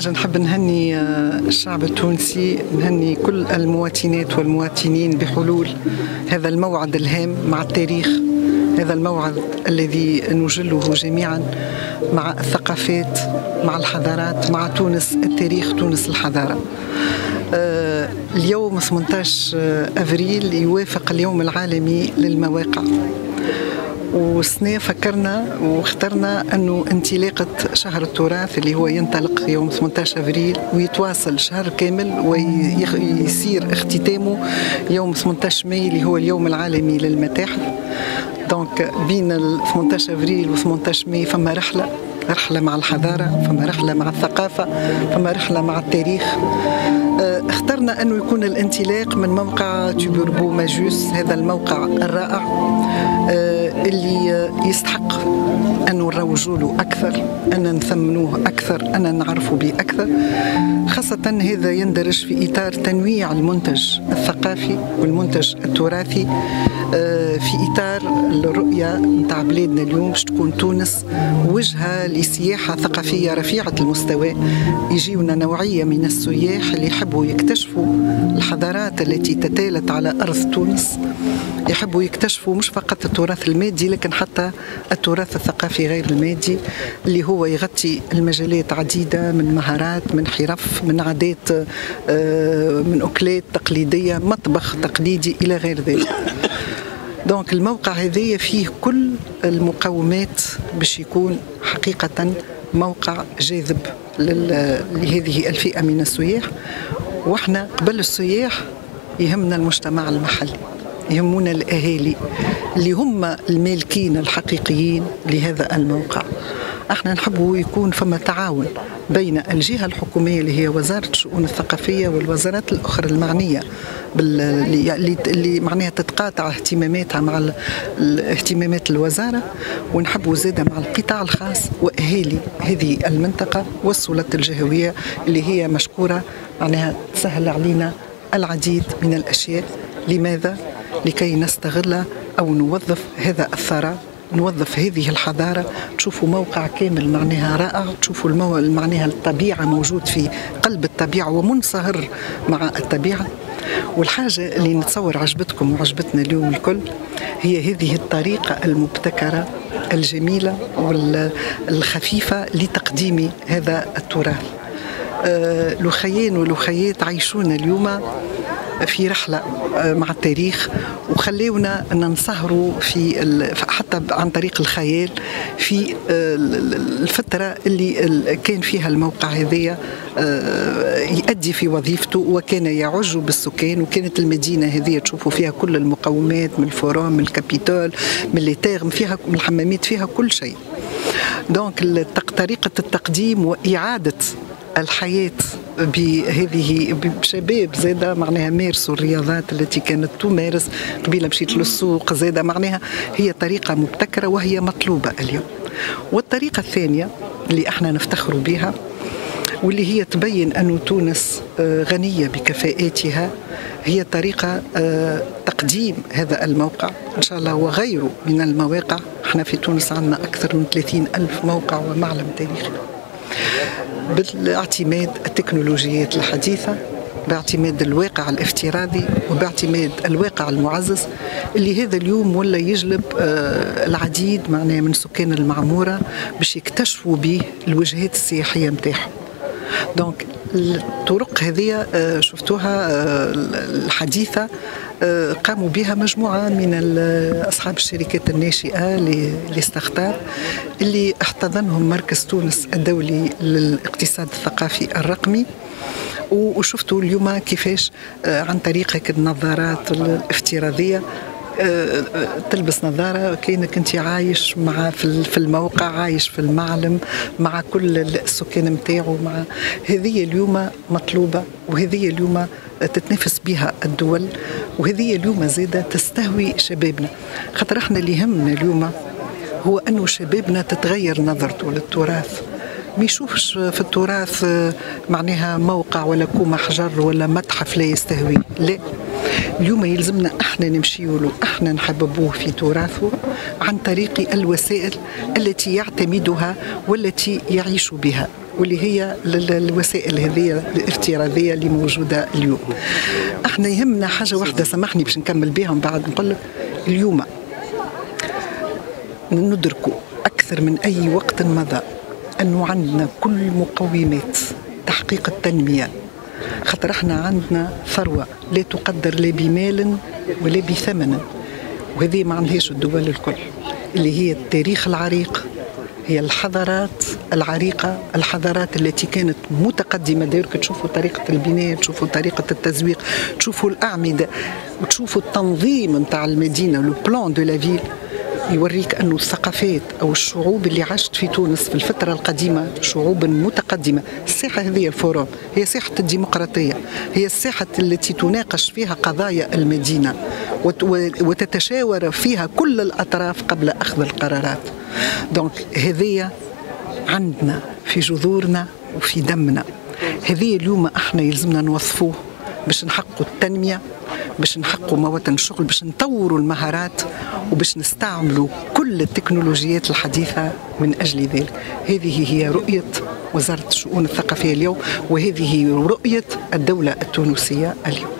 حاجة نحب نهني الشعب التونسي، نهني كل المواطنات والمواطنين بحلول هذا الموعد الهام مع التاريخ، هذا الموعد الذي نجله جميعا مع الثقافات، مع الحضارات، مع تونس التاريخ، تونس الحضارة. اليوم 18 أفريل يوافق اليوم العالمي للمواقع، والسنة فكرنا واخترنا أنه انطلاقة شهر التراث اللي هو ينطلق يوم 18 أفريل ويتواصل شهر كامل ويصير اختتامه يوم 18 ماي اللي هو اليوم العالمي للمتاحف. دونك بين 18 أفريل و 18 ماي فما رحلة مع الحضارة، فما رحلة مع الثقافة، فما رحلة مع التاريخ. اخترنا أنه يكون الانطلاق من موقع توبربو ماجوس، هذا الموقع الرائع اللي يستحق أن نروجوا له أكثر، أن نثمنوه أكثر، أن نعرفوا به أكثر، خاصة هذا يندرج في إطار تنويع المنتج الثقافي والمنتج التراثي في إطار الرؤية نتاع بلادنا اليوم باش تكون تونس وجهة لسياحة ثقافية رفيعة المستوى. يجيونا نوعية من السياح اللي يحبوا يكتشفوا الحضارات التي تتالت على أرض تونس، يحبوا يكتشفوا مش فقط التراث المادي لكن حتى التراث الثقافي غير المادي اللي هو يغطي المجالات عديدة من مهارات، من حرف، من عادات، من أكلات تقليدية، مطبخ تقليدي إلى غير ذلك. دونك الموقع هذا فيه كل المقومات باش يكون حقيقة موقع جاذب لهذه الفئة من السياح. واحنا قبل السياح يهمنا المجتمع المحلي، يهمنا الأهالي اللي هم المالكين الحقيقيين لهذا الموقع. احنا نحبوا يكون فما تعاون بين الجهة الحكومية اللي هي وزارة الشؤون الثقافية والوزارات الأخرى المعنية اللي معناها تتقاطع اهتماماتها مع اهتمامات الوزارة، ونحبوا زادة مع القطاع الخاص وأهالي هذه المنطقة والسلطات الجهوية اللي هي مشكورة معناها تسهل علينا العديد من الأشياء. لماذا؟ لكي نستغل أو نوظف هذا الثراء، نوظف هذه الحضارة. تشوفوا موقع كامل معناها رائع، تشوفوا معناها الطبيعة موجود في قلب الطبيعة ومنصهر مع الطبيعة. والحاجة اللي نتصور عجبتكم وعجبتنا اليوم الكل هي هذه الطريقة المبتكرة الجميلة والخفيفة لتقديم هذا التراث. الأخيين والأخيات عايشون اليوم في رحلة مع التاريخ وخليونا ننصهروا في حتى عن طريق الخيال في الفترة اللي كان فيها الموقع هذايا يؤدي في وظيفته وكان يعج بالسكان، وكانت المدينة هذه تشوفوا فيها كل المقومات من الفورام، من الكابيتول، من ليتيرم، فيها من الحمامات، فيها كل شيء. دونك طريقة التقديم وإعادة الحياة بهذه بشباب زادة معناها مارسوا الرياضات التي كانت تمارس قبيلة، مشيت للسوق زادة، معناها هي طريقة مبتكرة وهي مطلوبة اليوم. والطريقة الثانية اللي احنا نفتخر بها واللي هي تبين أن تونس غنية بكفاءاتها هي طريقة تقديم هذا الموقع إن شاء الله وغيره من المواقع. احنا في تونس عندنا أكثر من 30,000 موقع ومعلم تاريخي باعتماد التكنولوجيات الحديثة، باعتماد الواقع الافتراضي وباعتماد الواقع المعزز اللي هذا اليوم ولا يجلب العديد معناه من سكان المعمورة باش يكتشفوا به الوجهات السياحية متاعهم. دونك الطرق هذه شفتوها الحديثة قاموا بها مجموعة من أصحاب الشركات الناشئة لستارت اللي احتضنهم مركز تونس الدولي للاقتصاد الثقافي الرقمي. وشفتوا اليوم كيفاش عن طريق هيك النظارات الافتراضية تلبس نظارة كأنك أنت عايش مع في الموقع، عايش في المعلم مع كل السكان متاعه. مع هذه اليوم مطلوبة، وهذه اليوم تتنافس بها الدول، وهذه اليوم زادة تستهوي شبابنا. خاطر احنا اللي يهمنا اليوم هو أنه شبابنا تتغير نظرته للتراث، ما يشوفش في التراث معناها موقع ولا كومة حجر ولا متحف لا يستهوي. لا، اليوم يلزمنا احنا نمشيوا له، احنا نحببوه في تراثه عن طريق الوسائل التي يعتمدها والتي يعيش بها. واللي هي الوسائل هذه الافتراضية اللي موجودة اليوم. احنا يهمنا حاجة واحدة، سامحني باش نكمل بها ومن بعد نقول لك. اليوم ندركوا أكثر من أي وقت مضى أنه عندنا كل مقومات تحقيق التنمية، خاطر احنا عندنا ثروة لا تقدر لا بمال ولا بثمن، وهذه ما عندهاش الدول الكل، اللي هي التاريخ العريق، هي الحضارات العريقة، الحضارات التي كانت متقدمة. دايرك تشوفوا طريقة البناء، تشوفوا طريقة التزويق، تشوفوا الأعمدة، وتشوفوا التنظيم نتاع المدينة، لو بلان دو لا فيل، يوريك أنه الثقافات أو الشعوب اللي عاشت في تونس في الفترة القديمة شعوب متقدمة. الساحة هذه الفوروم هي ساحة الديمقراطية، هي الساحة التي تناقش فيها قضايا المدينة وتتشاور فيها كل الأطراف قبل أخذ القرارات. دونك هذه عندنا في جذورنا وفي دمنا. هذه اليوم احنا يلزمنا نوظفوه باش نحققوا التنمية، باش نحققوا مواطن الشغل، باش نطوروا المهارات، وباش نستعملوا كل التكنولوجيات الحديثة من أجل ذلك. هذه هي رؤية وزارة الشؤون الثقافية اليوم، وهذه هي رؤية الدولة التونسية اليوم.